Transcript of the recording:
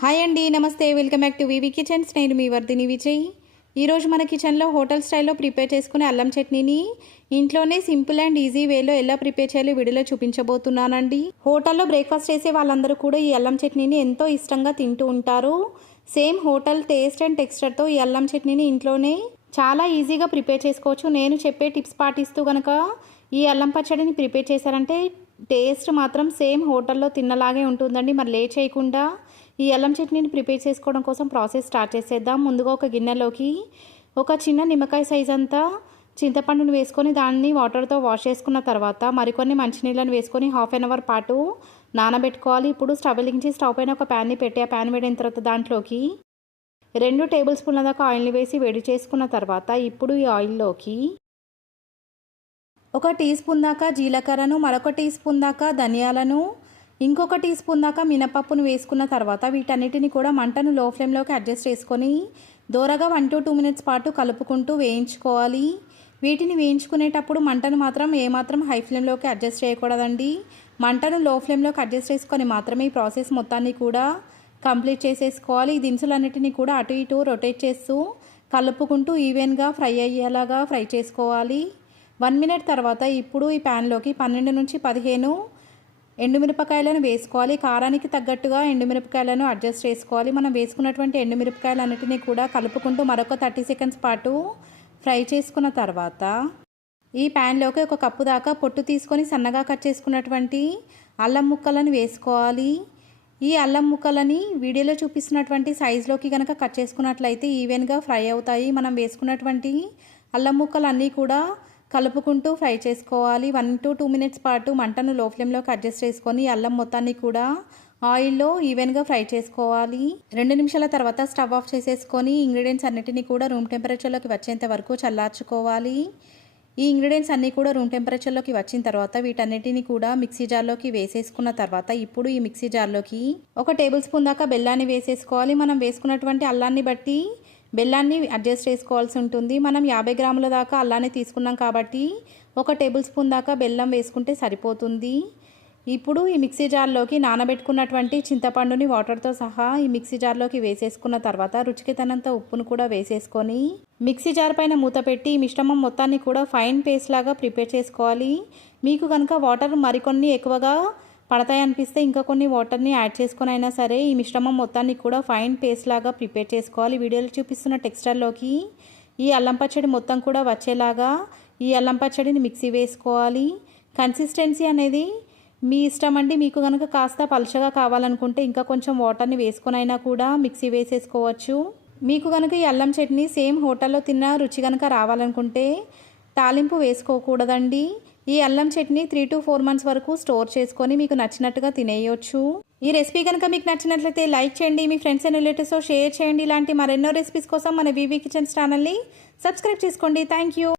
Hi అండి, నమస్తే. Welcome back to VV Kitchens. నేను మీ వర్ధిని విజయ్. ఈరోజు మన కిచెన్లో హోటల్ స్టైల్లో ప్రిపేర్ చేసుకునే అల్లం చట్నీని ఇంట్లోనే సింపుల్ అండ్ ఈజీ వేలో ఎలా ప్రిపేర్ చేయాలో వీడియోలో చూపించబోతున్నానండి. హోటల్లో బ్రేక్ఫాస్ట్ చేసే వాళ్ళందరూ కూడా ఈ అల్లం చట్నీని ఎంతో ఇష్టంగా తింటూ ఉంటారు. సేమ్ హోటల్ టేస్ట్ అండ్ టెక్స్చర్తో ఈ అల్లం చట్నీని ఇంట్లోనే చాలా ఈజీగా ప్రిపేర్ చేసుకోవచ్చు. నేను చెప్పే టిప్స్ పాటిస్తూ కనుక ఈ అల్లం పచ్చడిని ప్రిపేర్ చేశారంటే టేస్ట్ మాత్రం సేమ్ హోటల్లో తిన్నలాగే ఉంటుందండి. మరి లేట్ చేయకుండా ఈ అల్లం చట్నీని ప్రిపేర్ చేసుకోవడం కోసం ప్రాసెస్ స్టార్ట్ చేసేద్దాం. ముందుగా ఒక గిన్నెలోకి ఒక చిన్న నిమ్మకాయ సైజ్ అంతా చింతపండుని వేసుకొని దాన్ని వాటర్తో వాష్ చేసుకున్న తర్వాత మరికొన్ని మంచినీళ్ళని వేసుకొని హాఫ్ అన్ అవర్ పాటు నానబెట్టుకోవాలి. ఇప్పుడు స్టవ్ వెలిగించి స్టవ్ పైన ఒక ప్యాన్ని పెట్టి ఆ ప్యాన్ వేడిన తర్వాత దాంట్లోకి 2 టేబుల్ స్పూన్ల దాకా ఆయిల్ని వేసి వేడి చేసుకున్న తర్వాత ఇప్పుడు ఈ ఆయిల్లోకి 1 టీ స్పూన్ దాకా జీలకర్రను, మరొక టీ స్పూన్ దాకా ధనియాలను, ఇంకొక టీ స్పూన్ దాకా మినపప్పును వేసుకున్న తర్వాత వీటన్నిటిని కూడా మంటను లో ఫ్లేమ్లోకి అడ్జస్ట్ చేసుకొని దోరగా 1 to 2 మినిట్స్ పాటు కలుపుకుంటూ వేయించుకోవాలి. వీటిని వేయించుకునేటప్పుడు మంటను మాత్రం ఏమాత్రం హై ఫ్లేమ్లోకి అడ్జస్ట్ చేయకూడదండి. మంటను లో ఫ్లేమ్లోకి అడ్జస్ట్ చేసుకొని మాత్రమే ఈ ప్రాసెస్ మొత్తాన్ని కూడా కంప్లీట్ చేసేసుకోవాలి. ఈ దినుసులన్నిటిని కూడా అటు ఇటు రొటేట్ చేస్తూ కలుపుకుంటూ ఈవెన్గా ఫ్రై అయ్యేలాగా ఫ్రై చేసుకోవాలి. 1 మినిట్ తర్వాత ఇప్పుడు ఈ ప్యాన్లోకి 12 నుంచి 15 ఎండుమిరపకాయలను వేసుకోవాలి. కారానికి తగ్గట్టుగా ఎండుమిరపకాయలను అడ్జస్ట్ చేసుకోవాలి. మనం వేసుకున్నటువంటి ఎండుమిరపకాయలన్నిటినీ కూడా కలుపుకుంటూ మరొక 30 సెకండ్స్ పాటు ఫ్రై చేసుకున్న తర్వాత ఈ ప్యాన్లోకి 1 కప్పు దాకా పొట్టు తీసుకొని సన్నగా కట్ చేసుకున్నటువంటి అల్లం ముక్కలను వేసుకోవాలి. ఈ అల్లం ముక్కలని వీడియోలో చూపిస్తున్నటువంటి సైజులోకి కనుక కట్ చేసుకున్నట్లయితే ఈవెన్గా ఫ్రై అవుతాయి. మనం వేసుకున్నటువంటి అల్లం ముక్కలన్నీ కూడా కలుపుకుంటూ ఫ్రై చేసుకోవాలి. 1 to 2 మినిట్స్ పాటు మంటను లో ఫ్లేమ్లోకి అడ్జస్ట్ చేసుకొని అల్లం మొత్తాన్ని కూడా ఆయిల్లో ఈవెన్గా ఫ్రై చేసుకోవాలి. 2 నిమిషాల తర్వాత స్టవ్ ఆఫ్ చేసేసుకొని ఇంగ్రీడియంట్స్ అన్నిటినీ కూడా రూమ్ టెంపరేచర్లోకి వచ్చేంత వరకు చల్లార్చుకోవాలి. ఈ ఇంగ్రీడియంట్స్ అన్నీ కూడా రూమ్ టెంపరేచర్లోకి వచ్చిన తర్వాత వీటన్నిటిని కూడా మిక్సీ జార్లోకి వేసేసుకున్న తర్వాత ఇప్పుడు ఈ మిక్సీ జార్లోకి 1 టేబుల్ స్పూన్ దాకా బెల్లాన్ని వేసేసుకోవాలి. మనం వేసుకున్నటువంటి అల్లాన్ని బట్టి బెల్లాన్ని అడ్జస్ట్ చేసుకోవాల్సి ఉంటుంది. మనం 50 గ్రాముల దాకా అల్లాన్ని తీసుకున్నాం కాబట్టి 1 టేబుల్ స్పూన్ దాకా బెల్లం వేసుకుంటే సరిపోతుంది. ఇప్పుడు ఈ మిక్సీ జార్లోకి నానబెట్టుకున్నటువంటి చింతపండుని వాటర్తో సహా ఈ మిక్సీ జార్లోకి వేసేసుకున్న తర్వాత రుచికి తగినంత ఉప్పును కూడా వేసేసుకొని మిక్సీ జార్ పైన మూత పెట్టి ఈ మిశ్రమం మొత్తాన్ని కూడా ఫైన్ పేస్ట్ లాగా ప్రిపేర్ చేసుకోవాలి. మీకు కనుక వాటర్ మరికొన్ని ఎక్కువగా పడతాయి అనిపిస్తే ఇంకా కొన్ని వాటర్ని యాడ్ చేసుకొని అయినా సరే ఈ మిశ్రమం మొత్తాన్ని కూడా ఫైన్ పేస్ట్ లాగా ప్రిపేర్ చేసుకోవాలి. వీడియోలో చూపిస్తున్న టెక్స్చర్లోకి ఈ అల్లం పచ్చడి మొత్తం కూడా వచ్చేలాగా ఈ అల్లం పచ్చడిని మిక్సీ వేసుకోవాలి. కన్సిస్టెన్సీ అనేది మీ ఇష్టం అండి. మీకు కనుక కాస్త పలుచగా కావాలనుకుంటే ఇంకా కొంచెం వాటర్ని వేసుకొని అయినా కూడా మిక్సీ వేసేసుకోవచ్చు. మీకు కనుక ఈ అల్లం చట్నీ సేమ్ హోటల్లో తిన్న రుచి కనుక రావాలనుకుంటే తాలింపు వేసుకోకూడదండి. ఈ అల్లం చట్నీ 3 to 4 మంత్స్ వరకు స్టోర్ చేసుకొని మీకు నచ్చినట్టుగా తినేయొచ్చు. ఈ రెసిపీ కనుక మీకు నచ్చినట్లయితే లైక్ చేయండి, మీ ఫ్రెండ్స్ అండ్ రిలేటివ్స్తో షేర్ చేయండి. ఇలాంటి మరెన్నో రెసిపీస్ కోసం మన వివి కిచెన్స్ ఛానల్ని సబ్స్క్రైబ్ చేసుకోండి. Thank you.